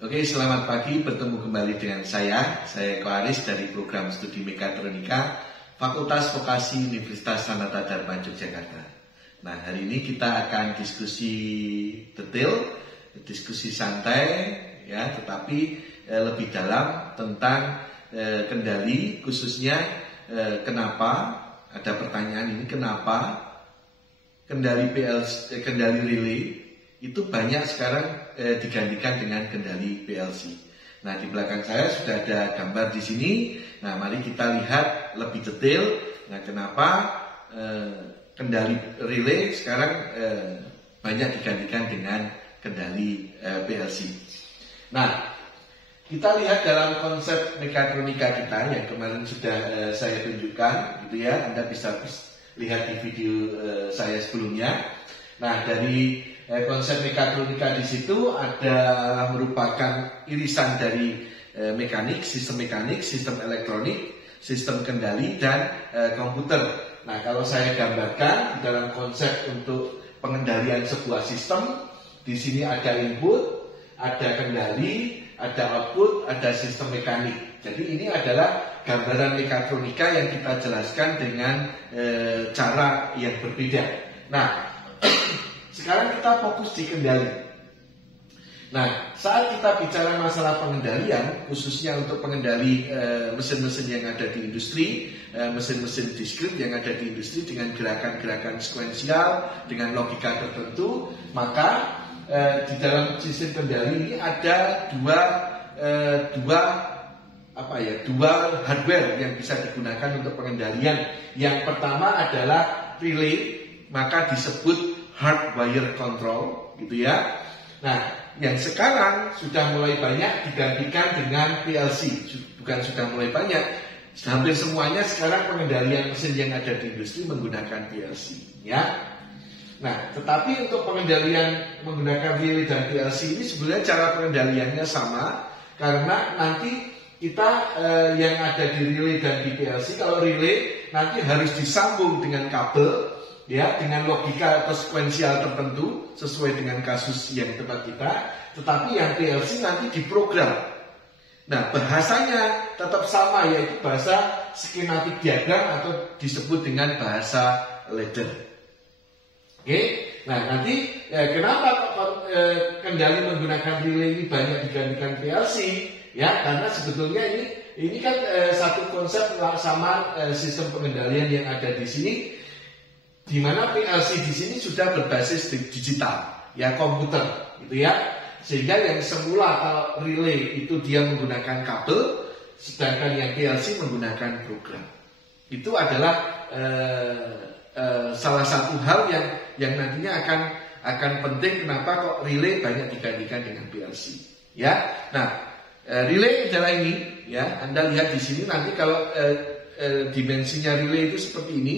Oke, selamat pagi. Bertemu kembali dengan saya Ko Aris dari program studi Mekatronika Fakultas Vokasi Universitas Sanata Dharma Yogyakarta. Nah, hari ini kita akan diskusi detail, diskusi santai, ya, tetapi lebih dalam tentang kendali, khususnya kenapa ada pertanyaan ini, kenapa kendali kendali relay itu banyak sekarang digantikan dengan kendali PLC. Nah, di belakang saya sudah ada gambar di sini. Nah, mari kita lihat lebih detail. Nah, kenapa kendali relay sekarang banyak digantikan dengan kendali PLC. Nah, kita lihat dalam konsep mekatronika kita yang kemarin sudah saya tunjukkan, gitu ya. Anda bisa lihat di video saya sebelumnya. Nah, dari konsep mekatronika di situ ada merupakan irisan dari mekanik, sistem elektronik, sistem kendali, dan komputer. Nah, kalau saya gambarkan dalam konsep untuk pengendalian sebuah sistem, di sini ada input, ada kendali, ada output, ada sistem mekanik. Jadi ini adalah gambaran mekatronika yang kita jelaskan dengan cara yang berbeda. Nah, sekarang kita fokus di kendali. Nah, saat kita bicara masalah pengendalian, khususnya untuk pengendali mesin-mesin yang ada di industri, mesin-mesin diskrit yang ada di industri dengan gerakan-gerakan sekuensial, dengan logika tertentu, maka di dalam sistem kendali ini ada dua hardware yang bisa digunakan untuk pengendalian. Yang pertama adalah relay, maka disebut hardwire control, gitu ya. Nah, yang sekarang sudah mulai banyak digantikan dengan PLC. Bukan sudah mulai banyak, hampir semuanya sekarang pengendalian mesin yang ada di industri menggunakan PLC, ya. Nah, tetapi untuk pengendalian menggunakan relay dan PLC ini sebenarnya cara pengendaliannya sama, karena nanti kita yang ada di relay dan di PLC, kalau relay nanti harus disambung dengan kabel, ya, dengan logika atau sekuensial tertentu sesuai dengan kasus yang tempat kita. Tetapi yang PLC nanti diprogram. Nah, bahasanya tetap sama, yaitu bahasa skematik diagram atau disebut dengan bahasa ladder. Oke, nah nanti kenapa kendali menggunakan relay ini banyak digantikan PLC? Ya, karena sebetulnya ini kan satu konsep sama sistem pengendalian yang ada di sini, di mana PLC di sini sudah berbasis digital, ya, komputer, gitu ya. Sehingga yang semula kalau relay itu dia menggunakan kabel, sedangkan yang PLC menggunakan program. Itu adalah salah satu hal yang nantinya akan penting kenapa kok relay banyak digantikan dengan PLC, ya. Nah, relay adalah ini, ya. Anda lihat di sini nanti kalau dimensinya relay itu seperti ini.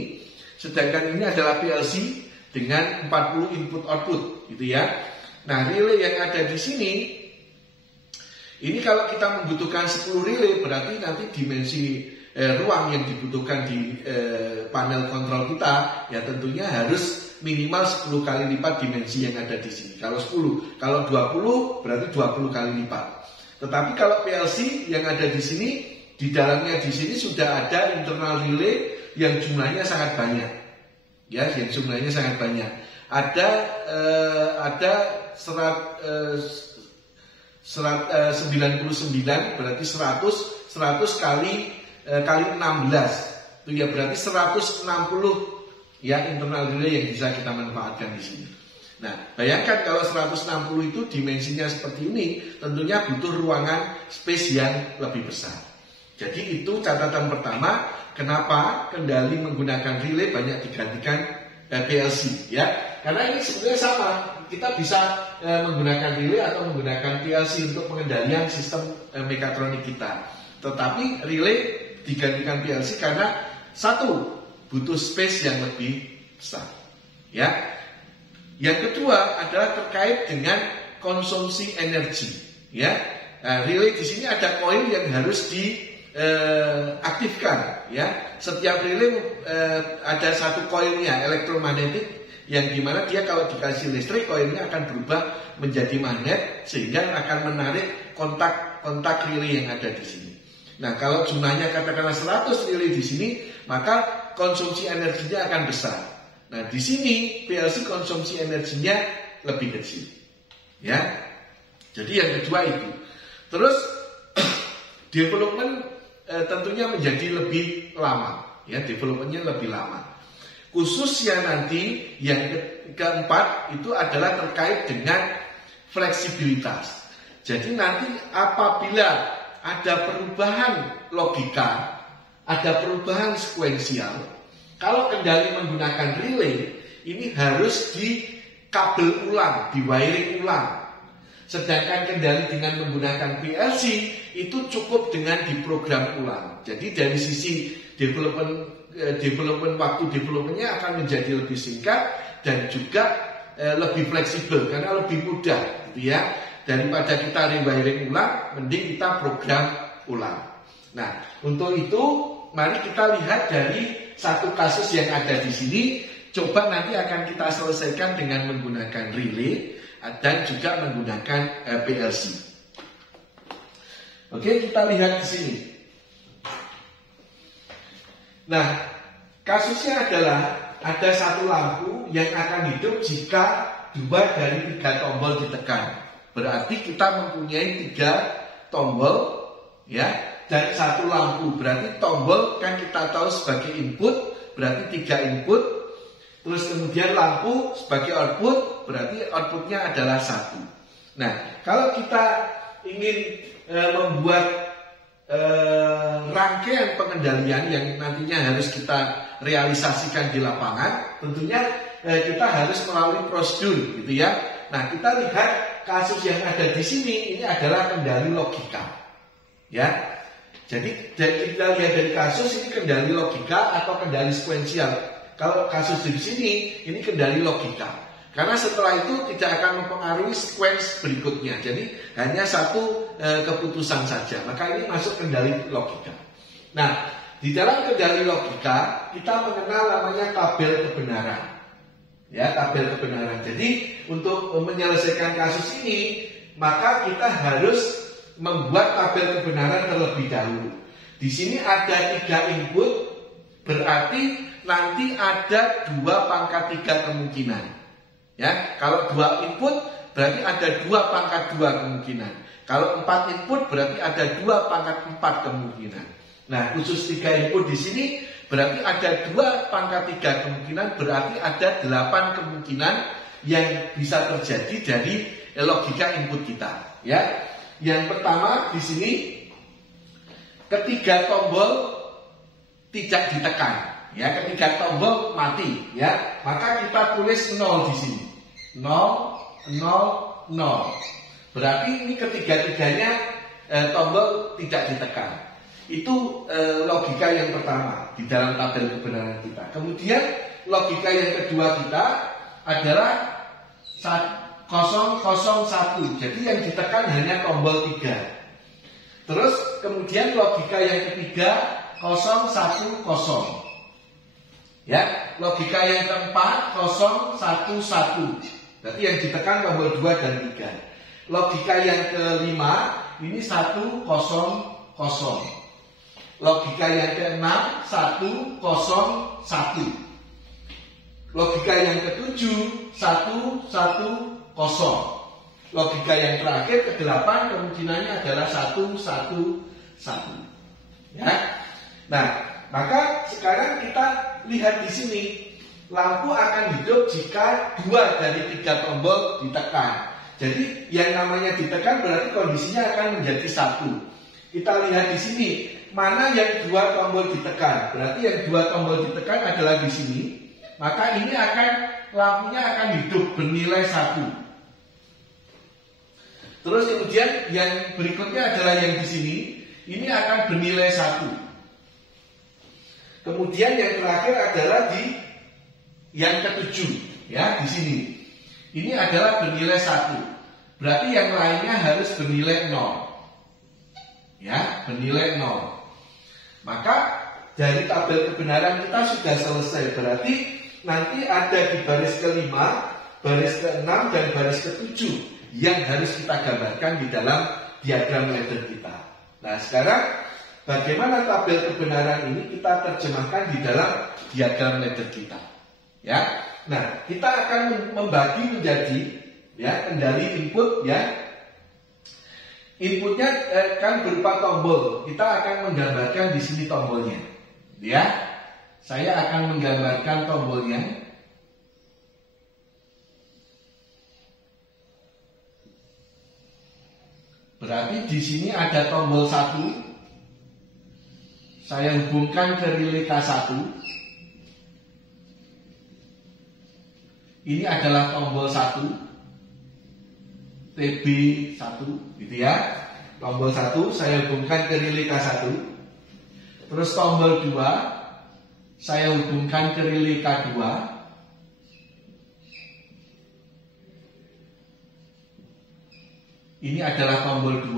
Sedangkan ini adalah PLC dengan 40 input output, gitu ya. Nah, relay yang ada di sini, ini kalau kita membutuhkan 10 relay, berarti nanti dimensi ruang yang dibutuhkan di panel kontrol kita, ya tentunya harus minimal 10 kali lipat dimensi yang ada di sini. Kalau 10, kalau 20 berarti 20 kali lipat. Tetapi kalau PLC yang ada di sini, di dalamnya di sini sudah ada internal relay yang jumlahnya sangat banyak, ya, yang jumlahnya sangat banyak. Ada 99 berarti 100 kali 16 itu ya berarti 160, ya, internal relay yang bisa kita manfaatkan di sini. Nah, bayangkan kalau 160 itu dimensinya seperti ini, tentunya butuh ruangan space yang lebih besar. Jadi itu catatan pertama, kenapa kendali menggunakan relay banyak digantikan PLC, ya. Karena ini sebenarnya sama, kita bisa menggunakan relay atau menggunakan PLC untuk pengendalian sistem mekatronik kita. Tetapi relay digantikan PLC karena satu, butuh space yang lebih besar, ya. Yang kedua adalah terkait dengan konsumsi energi, ya. Nah, relay di sini ada koil yang harus diaktifkan, ya. Setiap relay ada satu koilnya, elektromagnetik yang dimana dia kalau dikasih listrik koilnya akan berubah menjadi magnet sehingga akan menarik kontak relay yang ada di sini. Nah, kalau jumlahnya katakanlah 100 relay di sini, maka konsumsi energinya akan besar. Nah, di sini PLC konsumsi energinya lebih kecil. Ya. Jadi yang kedua itu. Terus development tentunya menjadi lebih lama, ya, developmentnya lebih lama. Khususnya nanti yang keempat itu adalah terkait dengan fleksibilitas. Jadi nanti apabila ada perubahan logika, ada perubahan sekuensial, kalau kendali menggunakan relay, ini harus dikabel ulang, di wiring ulang. Sedangkan kendali dengan menggunakan PLC itu cukup dengan diprogram ulang. Jadi dari sisi development waktu developmentnya akan menjadi lebih singkat dan juga lebih fleksibel karena lebih mudah, gitu ya. Daripada kita rewiring ulang, mending kita program ulang. Nah, untuk itu mari kita lihat dari satu kasus yang ada di sini. Coba nanti akan kita selesaikan dengan menggunakan relay dan juga menggunakan PLC. Oke, kita lihat di sini. Nah, kasusnya adalah ada satu lampu yang akan hidup jika 2 dari 3 tombol ditekan. Berarti kita mempunyai 3 tombol, ya, dan 1 lampu. Berarti tombol kan kita tahu sebagai input, berarti 3 input. Terus kemudian lampu sebagai output, berarti outputnya adalah 1. Nah, kalau kita ingin membuat rangkaian pengendalian yang nantinya harus kita realisasikan di lapangan, tentunya kita harus melalui prosedur, gitu ya. Nah, kita lihat kasus yang ada di sini, ini adalah kendali logika, ya. Jadi kita lihat dari kasus ini kendali logika atau kendali sekuensial. Kalau kasus di sini, ini kendali logika. Karena setelah itu tidak akan mempengaruhi sequence berikutnya. Jadi hanya satu keputusan saja. Maka ini masuk kendali logika. Nah, di dalam kendali logika kita mengenal namanya tabel kebenaran. Ya, tabel kebenaran. Jadi untuk menyelesaikan kasus ini, maka kita harus membuat tabel kebenaran terlebih dahulu. Di sini ada 3 input, berarti nanti ada 2 pangkat 3 kemungkinan. Ya, kalau 2 input berarti ada 2 pangkat 2 kemungkinan. Kalau 4 input berarti ada 2 pangkat 4 kemungkinan. Nah, khusus 3 input di sini berarti ada 2 pangkat 3 kemungkinan, berarti ada 8 kemungkinan yang bisa terjadi dari logika input kita. Ya, yang pertama di sini ketiga tombol tidak ditekan, ya, ketiga tombol mati, ya, maka kita tulis 0 di sini, 0, 0, 0. Berarti ini ketiga-tiganya tombol tidak ditekan. Itu logika yang pertama di dalam tabel kebenaran kita. Kemudian logika yang kedua kita adalah 001. Jadi yang ditekan hanya tombol 3. Terus kemudian logika yang ketiga 010. Ya, logika yang keempat 011. Berarti yang ditekan tombol 2 dan 3. Logika yang kelima ini 100. Logika yang keenam 101. Logika yang ketujuh 110. Logika yang terakhir ke-8 kemungkinannya adalah 111. Ya. Nah, maka sekarang kita lihat di sini, lampu akan hidup jika 2 dari 3 tombol ditekan. Jadi yang namanya ditekan berarti kondisinya akan menjadi 1. Kita lihat di sini, mana yang 2 tombol ditekan. Berarti yang 2 tombol ditekan adalah di sini. Maka ini lampunya akan hidup bernilai 1. Terus kemudian yang berikutnya adalah yang di sini, ini akan bernilai 1. Kemudian yang terakhir adalah di yang ke-7, ya, di sini. Ini adalah bernilai 1. Berarti yang lainnya harus bernilai 0. Ya, bernilai 0. Maka dari tabel kebenaran kita sudah selesai. Berarti nanti ada di baris kelima, baris keenam, dan baris ketujuh yang harus kita gambarkan di dalam diagram ladder kita. Nah, sekarang bagaimana tabel kebenaran ini kita terjemahkan di dalam diagram ladder kita. Ya, nah kita akan membagi menjadi ya kendali input ya. Inputnya kan berupa tombol. Kita akan menggambarkan di sini tombolnya. Ya, saya akan menggambarkan tombolnya. Berarti di sini ada tombol 1. Saya hubungkan ke relay K1. Ini adalah tombol 1, TB1, gitu ya. Tombol 1 saya hubungkan ke relay K1. Terus tombol 2 saya hubungkan ke relay K2. Ini adalah tombol 2.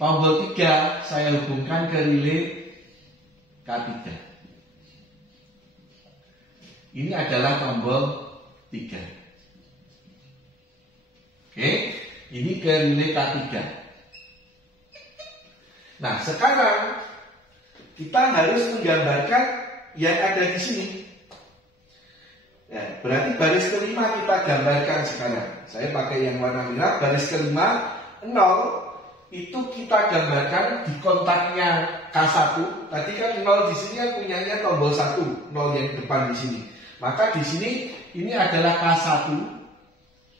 Tombol 3 saya hubungkan ke relay K3. Ini adalah tombol 3. Oke, ini ke relay K3. Nah, sekarang kita harus menggambarkan yang ada di sini. Ya, berarti baris kelima kita gambarkan sekarang. Saya pakai yang warna merah. Baris kelima 0 itu kita gambarkan di kontaknya K1. Tadi kan 0 di sini kan punyanya tombol 1, 0 yang depan di sini. Maka di sini ini adalah K1.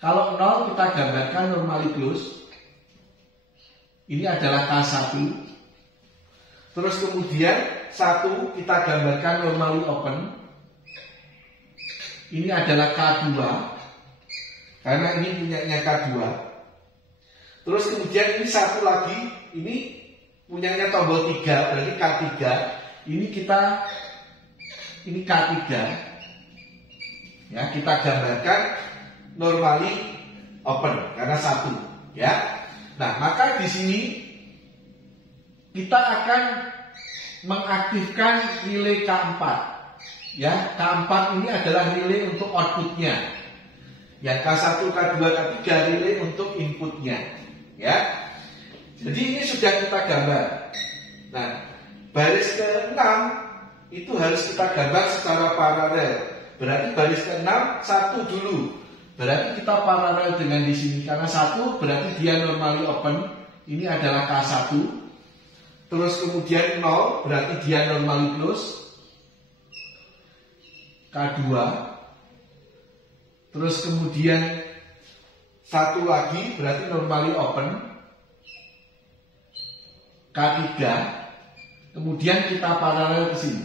Kalau 0 kita gambarkan normally close. Ini adalah K1. Terus kemudian 1 kita gambarkan normally open. Ini adalah K2. Karena ini punyanya K2. Terus kemudian ini satu lagi. Ini punyanya tombol 3. Berarti K3. Ini K3. Ya, kita gambarkan normally open karena 1, ya. Nah, maka di sini kita akan mengaktifkan relay K4. Ya, K4 ini adalah relay untuk outputnya. Ya, K1, K2, K3 relay untuk inputnya. Ya. Jadi ini sudah kita gambar. Nah, baris ke-6 itu harus kita gambar secara paralel. Berarti baris ke-6 1 dulu. Berarti kita paralel dengan di sini karena 1 berarti dia normally open. Ini adalah K1. Terus kemudian 0 berarti dia normally close. K2. Terus kemudian 1 lagi berarti normally open. K3. Kemudian kita paralel ke sini.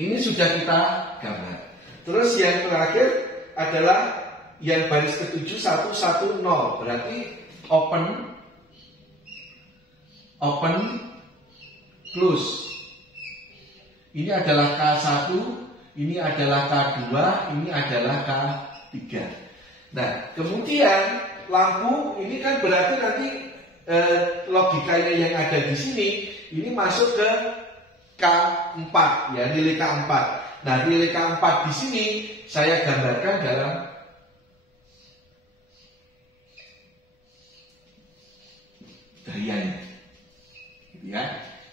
Ini sudah kita gambar. Terus yang terakhir adalah yang baris ke-7 1 1 0. Berarti open close. Ini adalah K1, ini adalah K2, ini adalah K3. Nah, kemudian lampu ini kan berarti nanti logikanya yang ada di sini ini masuk ke K4 ya, nilai K4. Nah, nilai K4 di sini saya gambarkan dalam dayanya. Ya.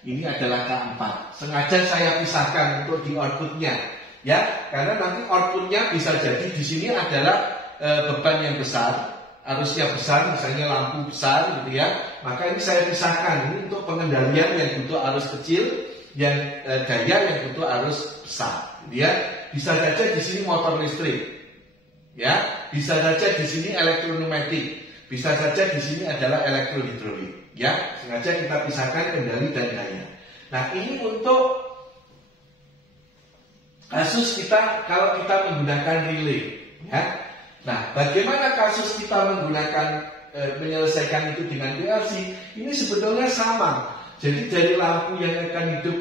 Ini adalah K4. Sengaja saya pisahkan untuk di outputnya, ya, karena nanti outputnya bisa jadi di sini adalah beban yang besar, arusnya besar, misalnya lampu besar, gitu ya. Maka ini saya pisahkan ini untuk pengendalian yang butuh arus kecil, yang daya yang butuh arus besar, gitu ya. Bisa saja di sini motor listrik, ya, bisa saja di sini elektroneumatik, bisa saja di sini adalah elektrohidrolik. Ya, sengaja kita pisahkan kendali dan daya. Nah, ini untuk kasus kita kalau kita menggunakan relay. Ya. Nah, bagaimana kasus kita menggunakan menyelesaikan itu dengan PLC? Ini sebetulnya sama. Jadi dari lampu yang akan hidup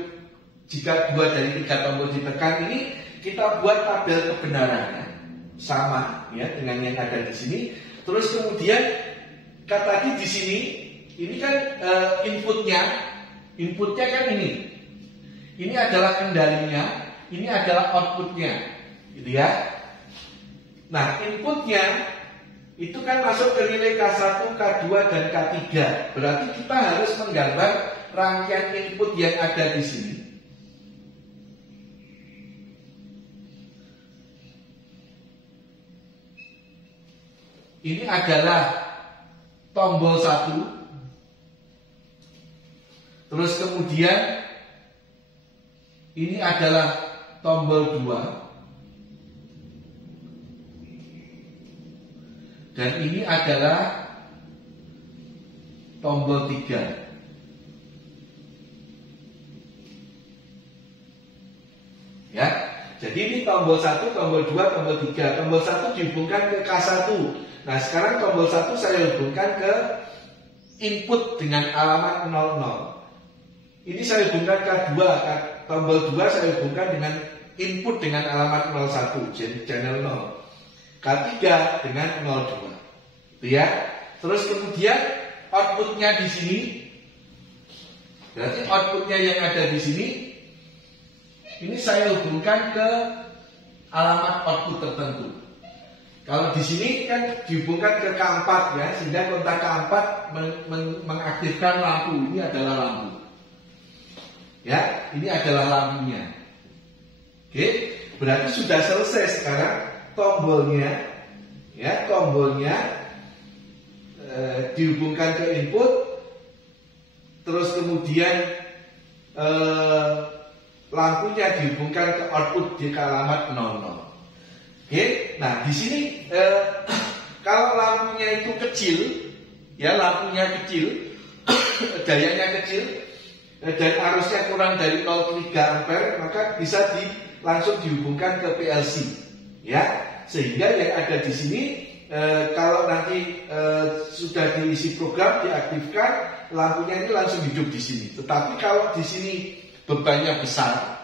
jika 2 dari 3 tombol ditekan ini kita buat tabel kebenarannya sama ya dengan yang ada di sini. Terus kemudian tadi di sini ini kan inputnya kan ini. Ini adalah kendalinya, ini adalah outputnya, gitu ya. Nah, inputnya itu kan masuk ke relay K1, K2, dan K3. Berarti kita harus menggambar rangkaian input yang ada di sini. Ini adalah tombol 1. Terus kemudian ini adalah tombol 2. Dan ini adalah tombol 3. Ya. Jadi ini tombol 1, tombol 2, tombol 3. Tombol 1 dihubungkan ke K1. Nah, sekarang tombol 1 saya hubungkan ke input dengan alamat 00. Ini saya hubungkan K2, tombol 2 saya hubungkan dengan input dengan alamat 01, channel 0. K3 dengan 02. Itu ya. Terus kemudian outputnya di sini. Berarti outputnya yang ada di sini ini saya hubungkan ke alamat output tertentu. Kalau di sini kan dihubungkan ke K4 ya, sehingga kontak K4 mengaktifkan lampu. Ini adalah lampu. Ya, ini adalah lampunya. Oke, berarti sudah selesai sekarang tombolnya. Ya, tombolnya dihubungkan ke input, terus kemudian lampunya dihubungkan ke output di alamat 00. Oke, nah di sini kalau lampunya itu kecil, ya lampunya kecil, dayanya kecil, dan arusnya kurang dari 0,3 ampere, maka bisa langsung dihubungkan ke PLC, ya, sehingga yang ada di sini kalau nanti sudah diisi program diaktifkan, lampunya ini langsung hidup di sini. Tetapi kalau di sini bebannya besar,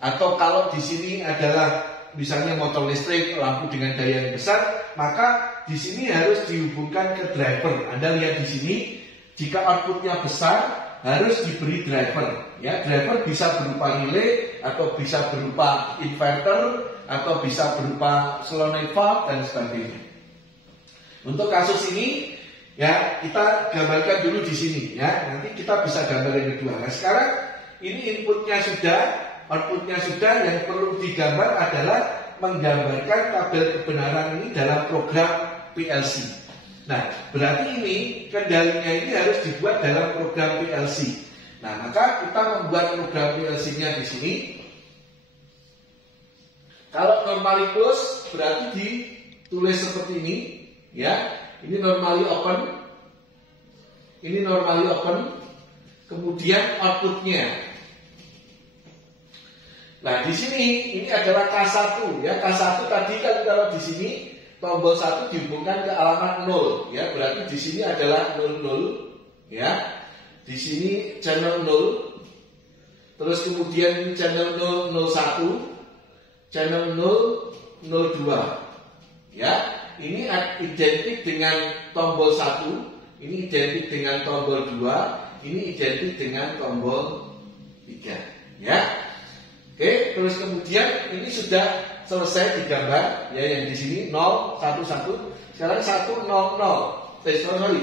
atau kalau di sini adalah misalnya motor listrik, lampu dengan daya yang besar, maka di sini harus dihubungkan ke driver. Anda lihat di sini, jika outputnya besar, harus diberi driver. Ya, driver bisa berupa relay, atau bisa berupa inverter, atau bisa berupa solenoid valve dan sebagainya. Untuk kasus ini, ya kita gambarkan dulu di sini. Ya, nanti kita bisa gambar yang kedua. Nah, sekarang ini inputnya sudah. Outputnya sudah, yang perlu digambar adalah menggambarkan tabel kebenaran ini dalam program PLC. Nah, berarti ini kendalinya ini harus dibuat dalam program PLC. Nah, maka kita membuat program PLC-nya di sini. Kalau normally close berarti ditulis seperti ini, ya. Ini normally open. Ini normally open. Kemudian outputnya. Nah, di sini ini adalah K1 ya. K1 tadi kan kalau di sini tombol 1 dihubungkan ke alamat 0 ya. Berarti di sini adalah 00 ya. Di sini channel 0. Terus kemudian ini channel 001, channel 002 ya. Ini identik dengan tombol 1, ini identik dengan tombol 2, ini identik dengan tombol 3 ya. Oke, terus kemudian ini sudah selesai digambar ya, yang di sini 0, 1, 1. Sekarang 1, 0, 0. Sorry.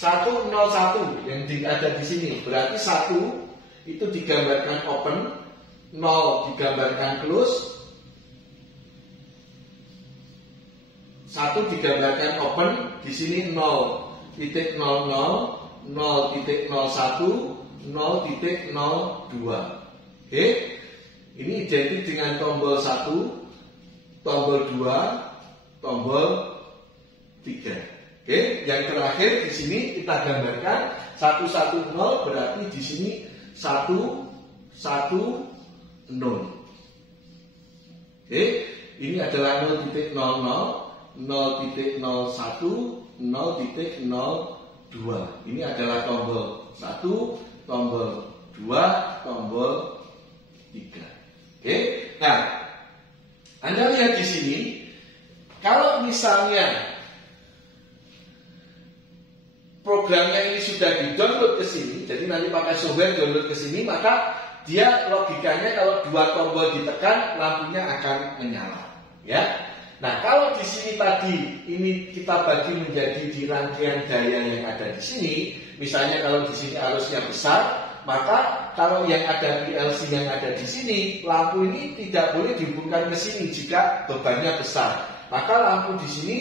1, 0, 1 yang ada di sini. Berarti 1 itu digambarkan open, 0 digambarkan close. 1 digambarkan open, di sini 0.00, 0.01, 0.02. Oke. Ini identik dengan tombol 1, tombol 2, tombol 3. Oke, yang terakhir di sini kita gambarkan 110 berarti di sini 110. Oke, ini adalah 0.00, 0.01, 0.02. Ini adalah tombol 1, tombol 2, tombol 3. Oke, nah, Anda lihat di sini, kalau misalnya programnya ini sudah di-download ke sini, jadi nanti pakai software download ke sini, maka dia logikanya kalau 2 tombol ditekan lampunya akan menyala, ya. Nah, kalau di sini tadi ini kita bagi menjadi di rangkaian daya yang ada di sini, misalnya kalau di sini arusnya besar, maka kalau yang ada PLC yang ada di sini, lampu ini tidak boleh dihubungkan ke sini jika bebannya besar. Maka lampu di sini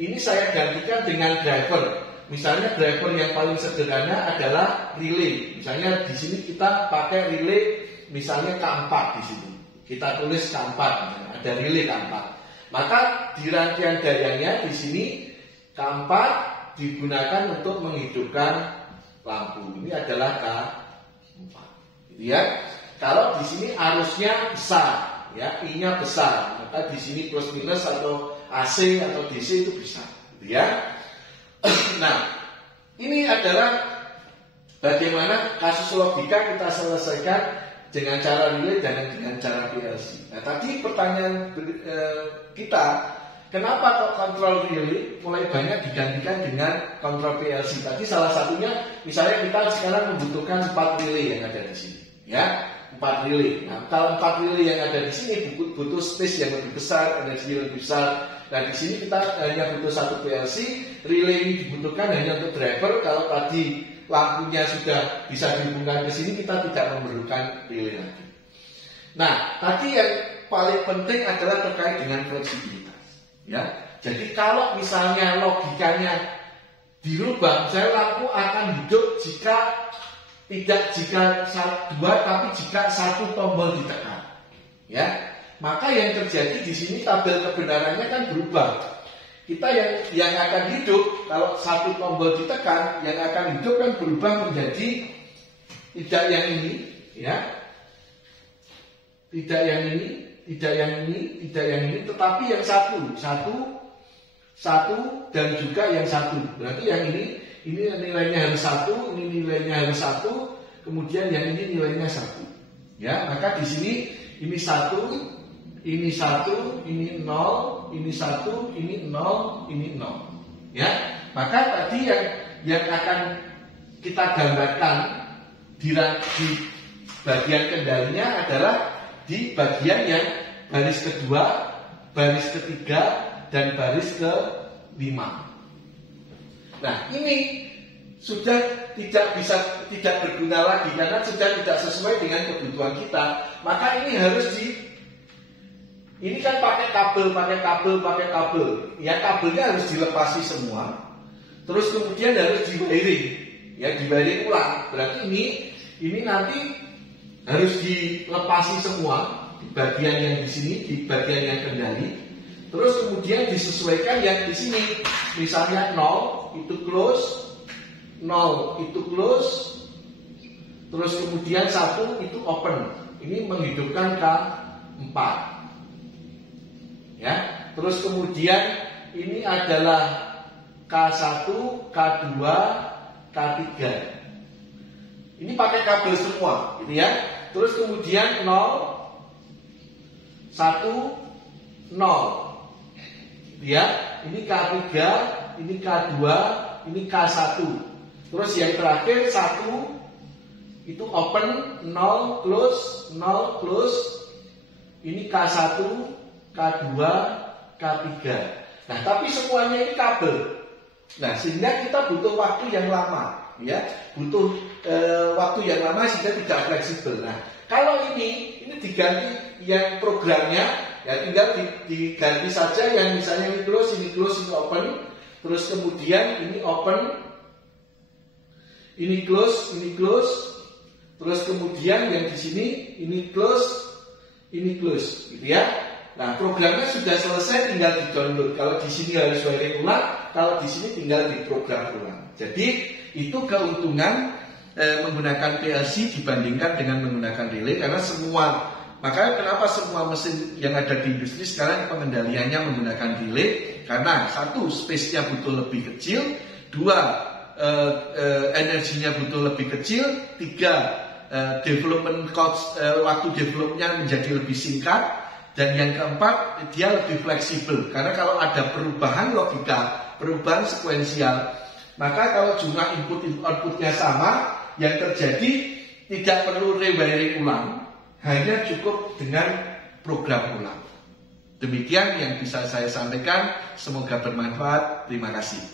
ini saya gantikan dengan driver. Misalnya driver yang paling sederhana adalah relay. Misalnya di sini kita pakai relay, misalnya K4 di sini. Kita tulis K4, ada relay K4. Maka di rangkaian dayanya di sini K4 digunakan untuk menghidupkan lampu. Ini adalah K4. Gitu ya. Kalau di sini arusnya besar, ya, I-nya besar, maka di sini plus minus atau AC atau DC itu bisa. Gitu ya. Nah, ini adalah bagaimana kasus logika kita selesaikan dengan cara relay dan dengan cara PLC. Nah, tadi pertanyaan kita, kenapa kok kontrol relay mulai banyak digantikan dengan kontrol PLC? Tadi salah satunya, misalnya kita sekarang membutuhkan 4 relay yang ada di sini, ya, 4 relay. Nah, kalau 4 relay yang ada di sini butuh space yang lebih besar, energi yang lebih besar. Nah, di sini kita hanya butuh 1 PLC. Relay ini dibutuhkan hanya untuk driver. Kalau tadi lampunya sudah bisa dihubungkan ke sini, kita tidak memerlukan relay lagi. Nah, tadi yang paling penting adalah terkait dengan fleksibilitas. Ya, jadi kalau misalnya logikanya dirubah, misalnya lampu akan hidup jika 2, tapi jika 1 tombol ditekan. Ya, maka yang terjadi di sini tabel kebenarannya kan berubah. Kita yang akan hidup kalau 1 tombol ditekan, yang akan hidup kan berubah menjadi tidak yang ini, ya, tidak yang ini, tidak yang ini, tidak yang ini, tetapi yang satu dan juga yang 1. Berarti yang ini nilainya harus 1, ini nilainya harus 1, kemudian yang ini nilainya 1. Ya, maka di sini ini 1. Ini 1, ini 0, ini 1, ini 0, ini 0. Ya, maka tadi yang akan kita gambarkan di bagian kendalinya adalah di bagian yang baris kedua, baris ketiga, dan baris ke-5. Nah, ini sudah tidak berguna lagi karena sudah tidak sesuai dengan kebutuhan kita. Maka ini harus ini kan pakai kabel. Ya, kabelnya harus dilepasi semua. Terus kemudian harus di-wiring. Ya, di-wiring ulang. Berarti ini nanti harus dilepasi semua di bagian yang di sini, di bagian yang kendali. Terus kemudian disesuaikan yang di sini. Misalnya 0 itu close, 0 itu close. Terus kemudian 1 itu open. Ini menghidupkan K4. Ya, terus kemudian ini adalah K1, K2, K3. Ini pakai kabel semua, gitu ya. Terus kemudian 0, 1, 0. Ya, ini K3, ini K2, ini K1. Terus yang terakhir 1 itu open, 0 close, 0 close. Ini K1, K2, K3. Nah, tapi semuanya ini kabel. Nah, sehingga kita butuh waktu yang lama, ya, butuh waktu yang lama sehingga tidak fleksibel. Nah, kalau ini diganti yang programnya, ya tinggal diganti saja yang misalnya ini close, ini open, terus kemudian ini open, ini close, terus kemudian yang di sini ini close, gitu ya. Nah, programnya sudah selesai, tinggal di-download. Kalau di sini harus wiring ulang, kalau di sini tinggal diprogram ulang. Jadi itu keuntungan menggunakan PLC dibandingkan dengan menggunakan relay, karena makanya kenapa semua mesin yang ada di industri sekarang pengendaliannya menggunakan relay, karena 1, space-nya butuh lebih kecil, 2, energinya butuh lebih kecil, 3, development cost, waktu developnya menjadi lebih singkat. Dan yang keempat, dia lebih fleksibel. Karena kalau ada perubahan logika, perubahan sekuensial, maka kalau jumlah input-outputnya sama, yang terjadi tidak perlu rewiring ulang, hanya cukup dengan program ulang. Demikian yang bisa saya sampaikan, semoga bermanfaat. Terima kasih.